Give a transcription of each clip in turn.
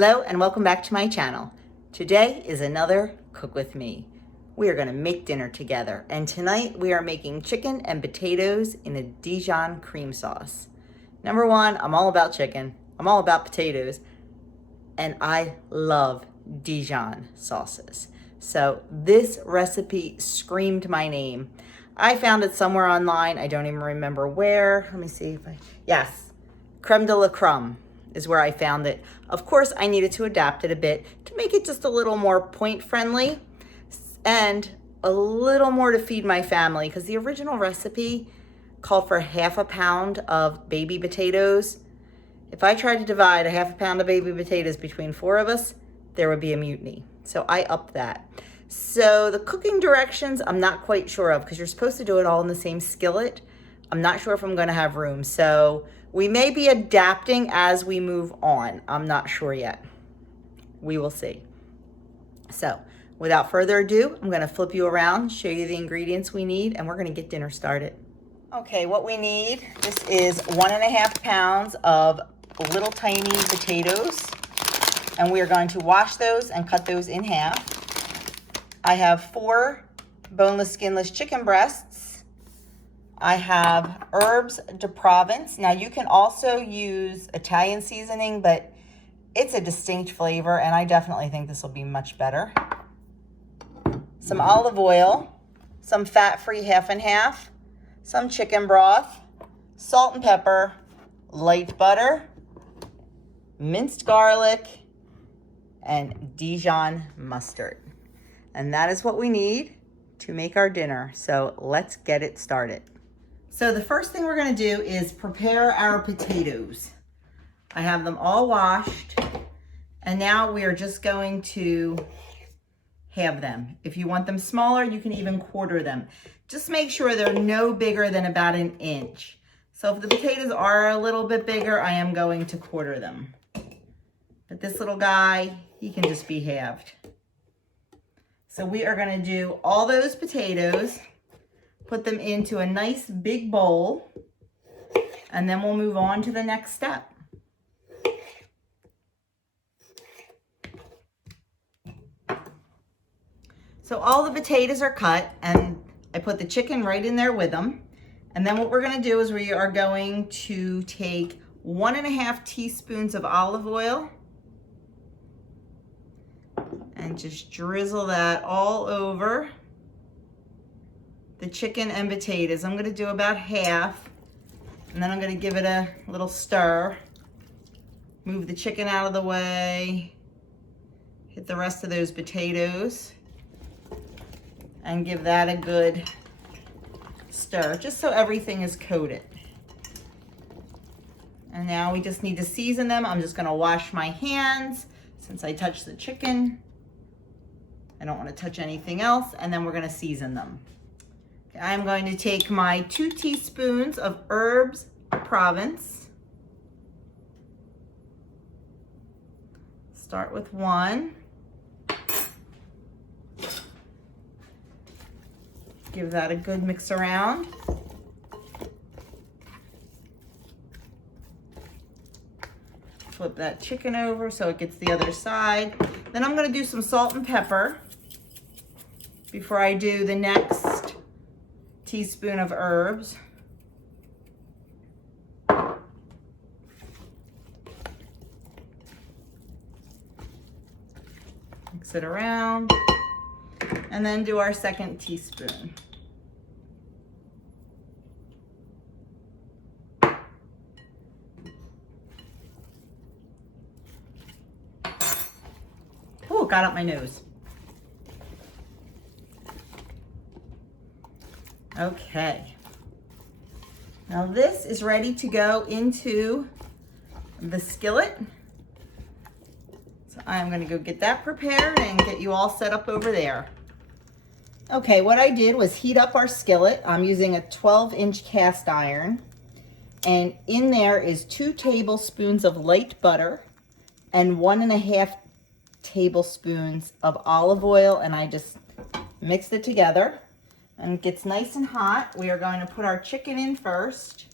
Hello and welcome back to my channel. Today is another Cook With Me. We are going to make dinner together, and tonight we are making chicken and potatoes in a Dijon cream sauce. Number one, I'm all about chicken, I'm all about potatoes, and I love Dijon sauces. So this recipe screamed my name. I found it somewhere online, I don't even remember where. Let me see if yes, Creme de la Creme is where I found it. Of course, I needed to adapt it a bit to make it just a little more point friendly and a little more to feed my family, because the original recipe called for half a pound of baby potatoes. If I tried to divide a half a pound of baby potatoes between 4 of us, there would be a mutiny. So I upped that. So the cooking directions, I'm not quite sure of, because you're supposed to do it all in the same skillet. I'm not sure if I'm gonna have room. So we may be adapting as we move on. I'm not sure yet. We will see. So without further ado, I'm gonna flip you around, show you the ingredients we need, and we're gonna get dinner started. Okay, what we need, this is 1.5 pounds of little tiny potatoes, and we are going to wash those and cut those in half. I have 4 boneless, skinless chicken breasts. I have herbs de Provence. Now you can also use Italian seasoning, but it's a distinct flavor, and I definitely think this will be much better. Some olive oil, some fat-free half and half, some chicken broth, salt and pepper, light butter, minced garlic, and Dijon mustard. And that is what we need to make our dinner. So let's get it started. So the first thing we're gonna do is prepare our potatoes. I have them all washed, and now we are just going to halve them. If you want them smaller, you can even quarter them. Just make sure they're no bigger than about 1 inch. So if the potatoes are a little bit bigger, I am going to quarter them. But this little guy, he can just be halved. So we are gonna do all those potatoes, put them into a nice big bowl, and then we'll move on to the next step. So all the potatoes are cut, and I put the chicken right in there with them. And then what we're gonna do is we are going to take 1.5 teaspoons of olive oil and just drizzle that all over the chicken and potatoes. I'm gonna do about half, and then I'm gonna give it a little stir. Move the chicken out of the way, hit the rest of those potatoes, and give that a good stir, just so everything is coated. And now we just need to season them. I'm just gonna wash my hands since I touched the chicken. I don't wanna touch anything else, and then we're gonna season them. I'm going to take my 2 teaspoons of herbs de Provence. Start with 1. Give that a good mix around. Flip that chicken over so it gets the other side. Then I'm going to do some salt and pepper before I do the next teaspoon of herbs. Mix it around, and then do our 2nd teaspoon. Oh, got up my nose. Okay, now this is ready to go into the skillet. So I'm gonna go get that prepared and get you all set up over there. Okay, what I did was heat up our skillet. I'm using a 12-inch cast iron, and in there is 2 tablespoons of light butter and 1.5 tablespoons of olive oil, and I just mixed it together. And it gets nice and hot. We are going to put our chicken in first.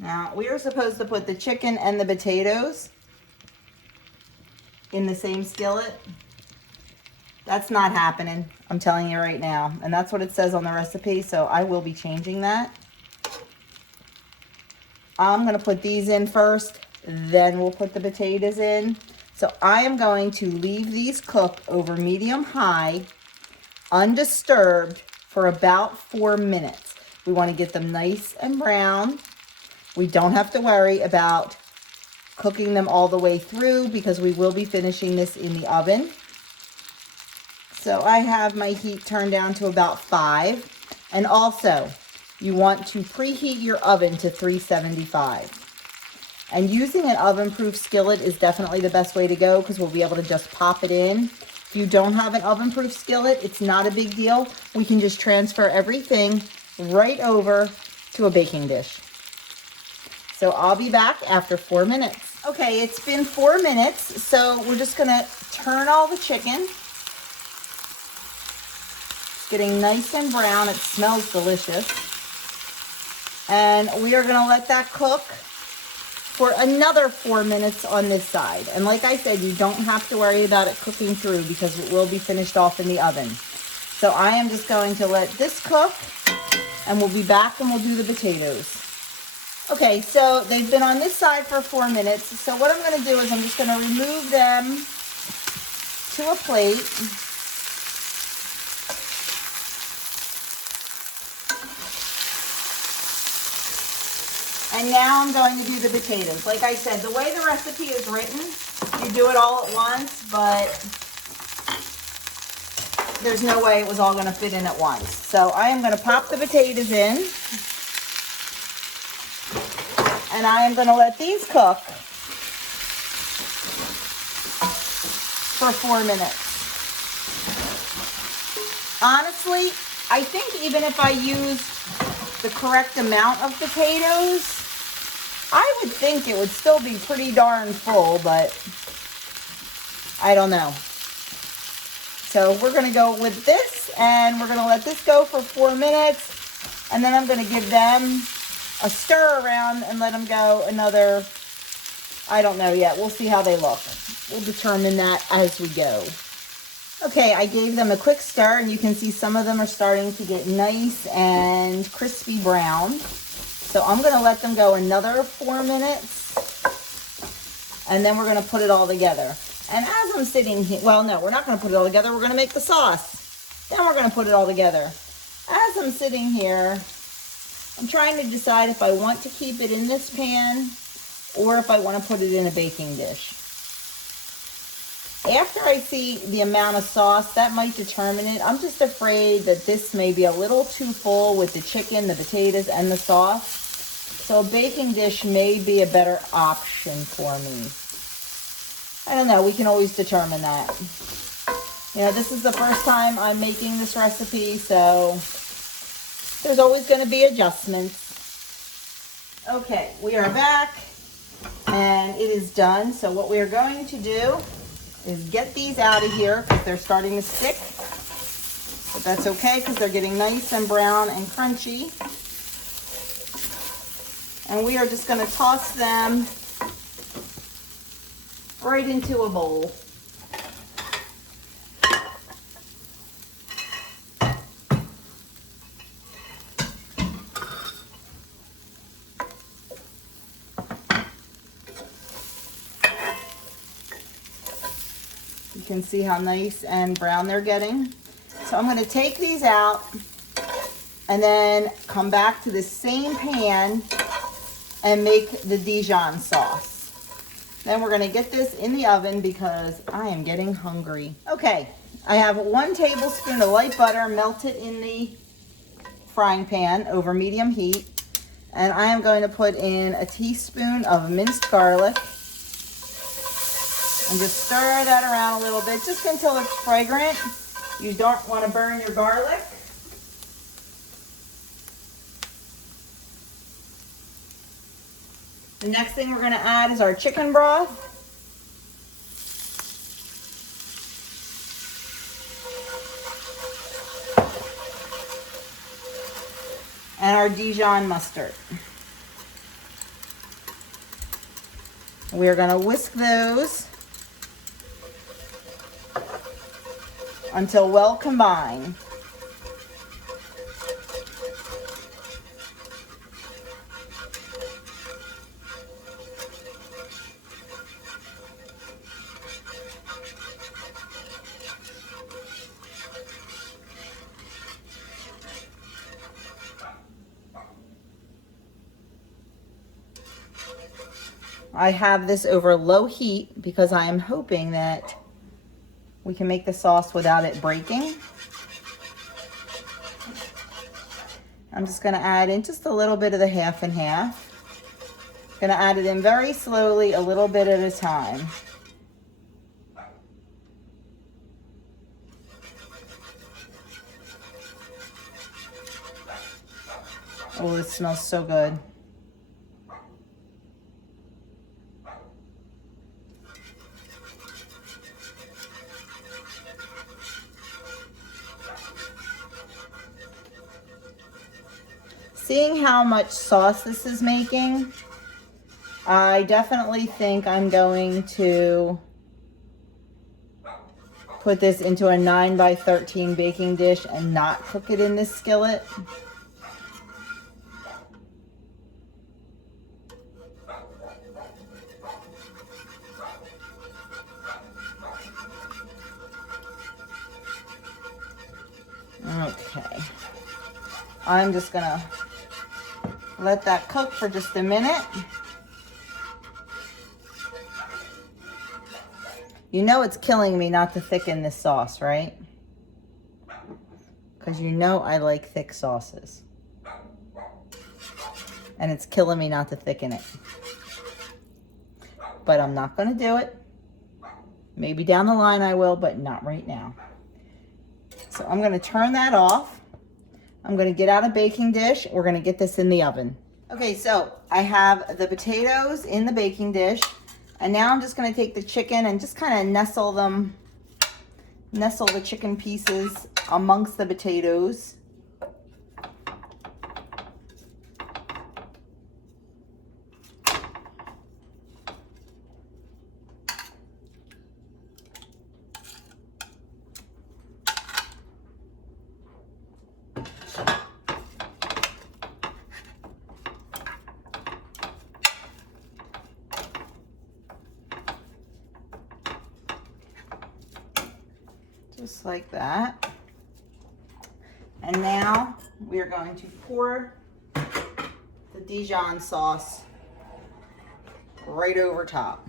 Now, we are supposed to put the chicken and the potatoes in the same skillet. That's not happening, I'm telling you right now. And that's what it says on the recipe, so I will be changing that. I'm gonna put these in first, then we'll put the potatoes in. So I am going to leave these cook over medium-high, undisturbed, for about 4 minutes. We wanna get them nice and brown. We don't have to worry about cooking them all the way through because we will be finishing this in the oven. So I have my heat turned down to about 5. And also, you want to preheat your oven to 375. And using an oven-proof skillet is definitely the best way to go because we'll be able to just pop it in. If you don't have an oven-proof skillet, it's not a big deal. We can just transfer everything right over to a baking dish. So I'll be back after 4 minutes. Okay, it's been 4 minutes, so we're just gonna turn all the chicken. It's getting nice and brown. It smells delicious. And we are gonna let that cook for another 4 minutes on this side. And like I said, you don't have to worry about it cooking through because it will be finished off in the oven. So I am just going to let this cook and we'll be back and we'll do the potatoes. Okay, so they've been on this side for 4 minutes. So what I'm gonna do is I'm just gonna remove them to a plate. And now I'm going to do the potatoes. Like I said, the way the recipe is written, you do it all at once, but there's no way it was all gonna fit in at once. So I am gonna pop the potatoes in. And I am gonna let these cook for 4 minutes. Honestly, I think even if I used the correct amount of potatoes, I would think it would still be pretty darn full, but I don't know. So we're gonna go with this and we're gonna let this go for 4 minutes and then I'm gonna give them a stir around and let them go another, I don't know yet. We'll see how they look. We'll determine that as we go. Okay, I gave them a quick stir and you can see some of them are starting to get nice and crispy brown. So I'm gonna let them go another 4 minutes and then we're gonna put it all together. And as I'm sitting here, well, no, we're not gonna put it all together. We're gonna make the sauce. Then we're gonna put it all together. As I'm sitting here, I'm trying to decide if I want to keep it in this pan or if I want to put it in a baking dish. After I see the amount of sauce, that might determine it. I'm just afraid that this may be a little too full with the chicken, the potatoes, and the sauce. So a baking dish may be a better option for me. I don't know. We can always determine that. You know, this is the first time I'm making this recipe, so there's always going to be adjustments. Okay, we are back and it is done. So what we are going to do is get these out of here because they're starting to stick. But that's okay because they're getting nice and brown and crunchy. And we are just going to toss them right into a bowl. You can see how nice and brown they're getting. So I'm going to take these out and then come back to the same pan and make the Dijon sauce. Then we're going to get this in the oven because I am getting hungry. Okay, I have 1 tablespoon of light butter melted in the frying pan over medium heat. And I am going to put in a teaspoon of minced garlic. And just stir that around a little bit, just until it's fragrant. You don't want to burn your garlic. The next thing we're going to add is our chicken broth. And our Dijon mustard. We're gonna whisk those until well combined. I have this over low heat because I am hoping that we can make the sauce without it breaking. I'm just going to add in just a little bit of the half and half. Going to add it in very slowly, a little bit at a time. Oh, this smells so good. Seeing how much sauce this is making, I definitely think I'm going to put this into a 9 by 13 baking dish and not cook it in this skillet. Okay, I'm just gonna let that cook for just a minute. You know it's killing me not to thicken this sauce, right? Because you know I like thick sauces. And it's killing me not to thicken it. But I'm not gonna do it. Maybe down the line I will, but not right now. So I'm gonna turn that off. I'm gonna get out a baking dish. We're gonna get this in the oven. Okay, so I have the potatoes in the baking dish, and now I'm just gonna take the chicken and just kind of nestle the chicken pieces amongst the potatoes. Just like that. And now we are going to pour the Dijon sauce right over top.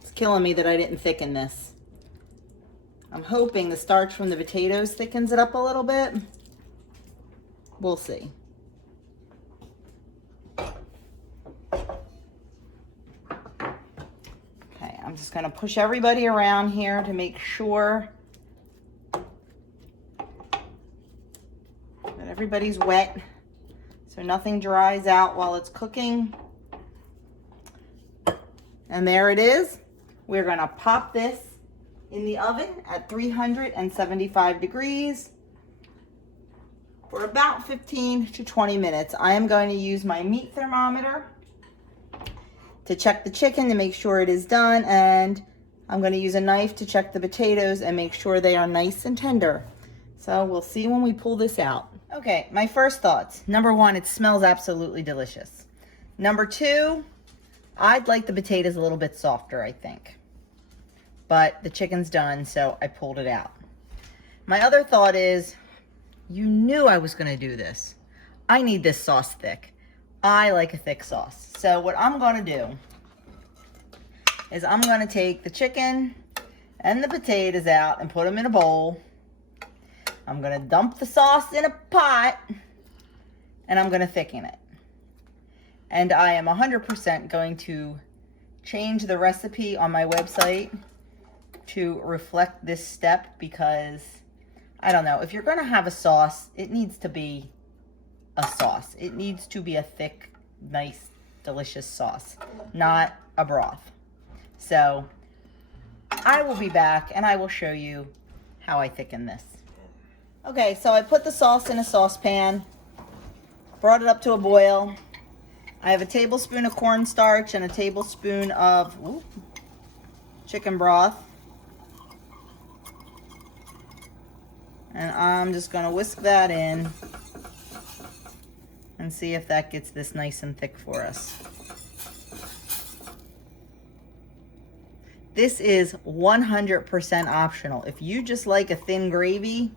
It's killing me that I didn't thicken this. I'm hoping the starch from the potatoes thickens it up a little bit. We'll see. I'm just going to push everybody around here to make sure that everybody's wet so nothing dries out while it's cooking. And there it is. We're going to pop this in the oven at 375 degrees for about 15 to 20 minutes. I am going to use my meat thermometer to check the chicken to make sure it is done, and I'm going to use a knife to check the potatoes and make sure they are nice and tender. So we'll see when we pull this out. Okay, my first thoughts. Number one, it smells absolutely delicious. Number two, I'd like the potatoes a little bit softer, I think. But the chicken's done, so I pulled it out. My other thought is, you knew I was going to do this. I need this sauce thick. I like a thick sauce. So what I'm going to do is I'm going to take the chicken and the potatoes out and put them in a bowl. I'm going to dump the sauce in a pot and I'm going to thicken it. And I am 100% going to change the recipe on my website to reflect this step because, I don't know, if you're going to have a sauce, it needs to be a sauce. It needs to be a thick, nice, delicious sauce, not a broth. So I will be back and I will show you how I thicken this. Okay, so I put the sauce in a saucepan, brought it up to a boil. I have a tablespoon of cornstarch and a tablespoon of chicken broth. And I'm just gonna whisk that in and see if that gets this nice and thick for us. This is 100% optional. If you just like a thin gravy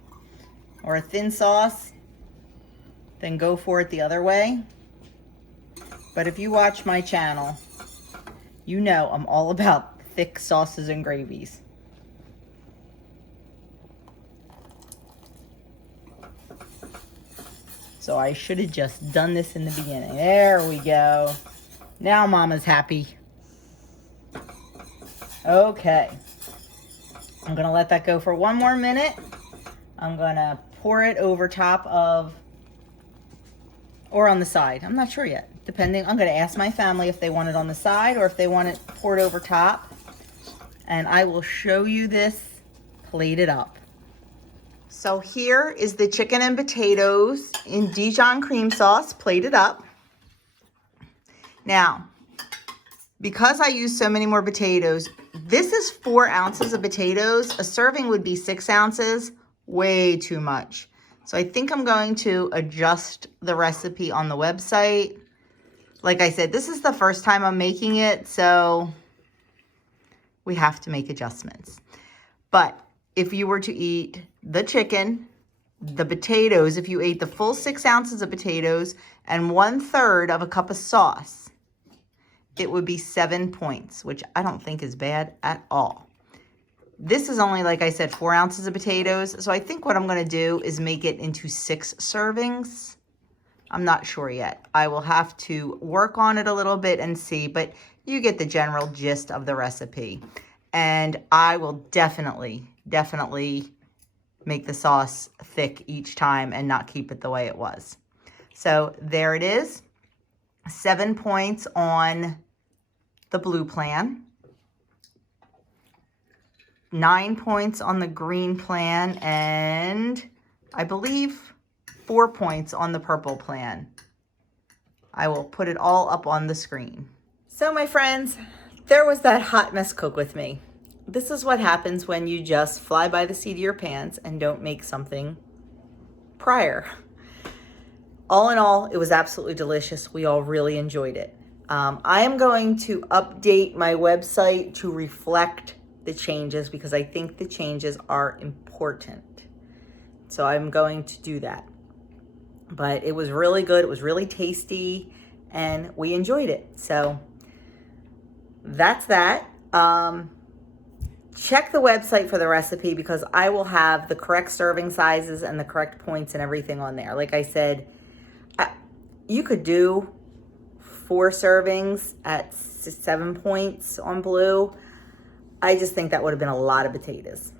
or a thin sauce, then go for it the other way. But if you watch my channel, you know I'm all about thick sauces and gravies. So I should have just done this in the beginning. There we go. Now Mama's happy. Okay. I'm gonna let that go for one more minute. I'm gonna pour it over top of, or on the side. I'm not sure yet, depending. I'm gonna ask my family if they want it on the side or if they want it poured over top. And I will show you this plated up. So here is the chicken and potatoes in Dijon cream sauce plated up. Now, because I use so many more potatoes, this is 4 ounces of potatoes. A serving would be 6 ounces, way too much. So I think I'm going to adjust the recipe on the website. Like I said, this is the first time I'm making it, so we have to make adjustments. But if you were to eat the chicken, the potatoes, if you ate the full 6 ounces of potatoes and 1/3 of a cup of sauce, it would be 7 points, which I don't think is bad at all. This is only, like I said, 4 ounces of potatoes. So I think what I'm going to do is make it into 6 servings. I'm not sure yet. I will have to work on it a little bit and see, but you get the general gist of the recipe. And I will definitely make the sauce thick each time and not keep it the way it was. So there it is. 7 points on the blue plan. 9 points on the green plan, and I believe 4 points on the purple plan. I will put it all up on the screen. So my friends, there was that hot mess cook with me. This is what happens when you just fly by the seat of your pants and don't make something prior. All in all, it was absolutely delicious. We all really enjoyed it. I am going to update my website to reflect the changes because I think the changes are important. So I'm going to do that. But it was really good. It was really tasty and we enjoyed it. So that's that. Check the website for the recipe because I will have the correct serving sizes and the correct points and everything on there. Like I said, you could do 4 servings at 7 points on blue. I just think that would have been a lot of potatoes.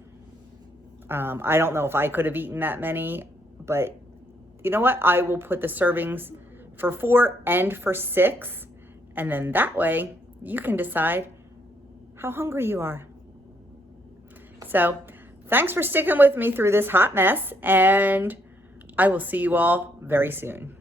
I don't know if I could have eaten that many, but you know what? I will put the servings for 4 and for 6, and then that way you can decide how hungry you are. So thanks for sticking with me through this hot mess, and I will see you all very soon.